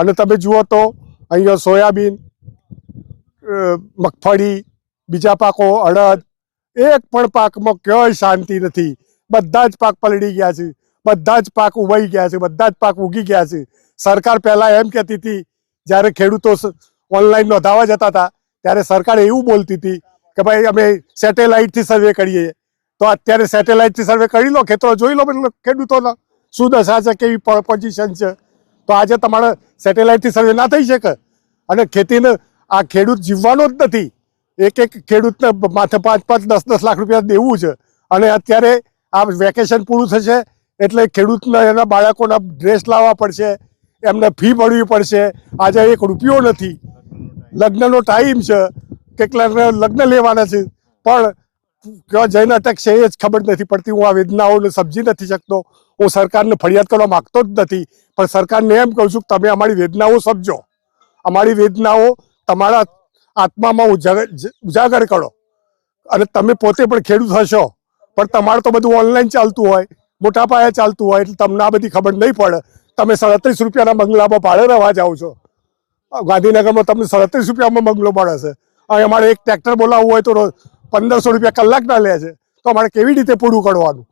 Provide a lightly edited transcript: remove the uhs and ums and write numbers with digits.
અને તમે જુઓ તો અહીંયા સોયાબીન, મગફળી, બીજા પાકો, અડદ, એક પણ પાકમાં ક્યાંય શાંતિ નથી. બધા જ પાક પલળી ગયા છે, બધા જ પાક ઉવાઈ ગયા છે, બધા જ પાક ઉગી ગયા છે. સરકાર પહેલાં એમ કહેતી હતી, જ્યારે ખેડૂતો ઓનલાઈન નોંધાવા જતા હતા ત્યારે સરકાર એવું બોલતી હતી કે ભાઈ અમે સેટેલાઇટથી સર્વે કરીએ. તો અત્યારે સેટેલાઇટથી સર્વે કરી લો, ખેતરો જોઈ લો ખેડૂતોના શું દશા છે, કેવી પોઝિશન છે. તો આજે તમારે સેટેલાઇટથી સર્વે ના થઈ શકે. અને ખેતીને આ ખેડૂત જીવવાનો જ નથી. એક ખેડૂતને માથે 5-5, 10-10 લાખ રૂપિયા દેવું છે. અને અત્યારે આ વેકેશન પૂરું થશે એટલે ખેડૂતને એના બાળકોના ડ્રેસ લાવવા પડશે, એમને ફી ભરવી પડશે. આજે 1 રૂપિયો નથી. લગ્નનો ટાઈમ છે, કેટલાને લગ્ન લેવાના છે, પણ ક્યાં જઈને અટકશે એ જ ખબર નથી પડતી. હું આ વેદનાઓને સમજી નથી શકતો. હું સરકારને ફરિયાદ કરવા માગતો જ નથી, પણ સરકારને એમ કહું છું કે તમે અમારી વેદનાઓ સમજો, અમારી વેદનાઓ તમારા આત્મામાં ઉજાગર કરો. અને તમે પોતે પણ ખેડૂત હશો, પણ તમારે તો બધું ઓનલાઈન ચાલતું હોય, મોટા પાયે ચાલતું હોય, એટલે તમને આ બધી ખબર નહીં પડે. તમે 37 રૂપિયાના બંગલામાં ભાડે રહેવા જાઓ છો. ગાંધીનગરમાં તમને 37 રૂપિયામાં બંગલો મળે છે. અને અમારે એક ટ્રેક્ટર બોલાવવું હોય તો 1500 રૂપિયા કલાકના લે છે. તો અમારે કેવી રીતે પૂરું કરવાનું?